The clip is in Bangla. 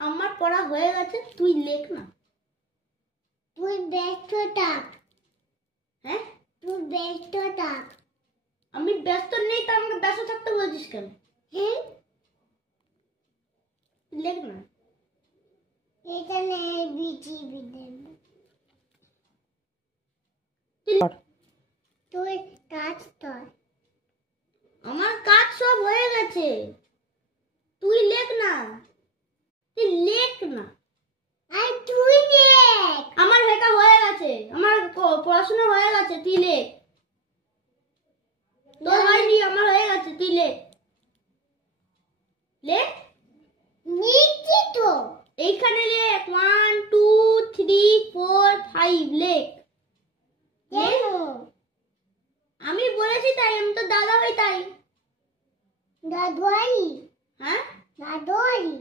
আমার পড়া হয়ে গেছে, তুই লেখ না। তুই ব্যস্ত থাক। হ্যাঁ, তুই ব্যস্ত থাক। আমি ব্যস্ত নেই, তো আমাকে ব্যস্ত থাকতে বলছিস কেন? হ্যাঁ, লেখ না। এখানে বিচি বিদেন। তুই কাজ কর। আমার কাজ সব হয়ে গেছে, তুই লেখ না। তুই লেখ না। আর তুই দেখ। আমার লেখা হয়ে গেছে, আমার পড়াশোনা হয়ে গেছে, তুই লেখ। তোর হয়নি, আমার হয়ে গেছে, তুই লেখ। লেখ। নিচে তো এইখানে লেখ 1 2 3 4 5 লেখ। কেন? আমি বলেছি তাই, আমি তো দাদা হই তাই। দাদুয়ারি। হ্যাঁ, দাদুয়ারি।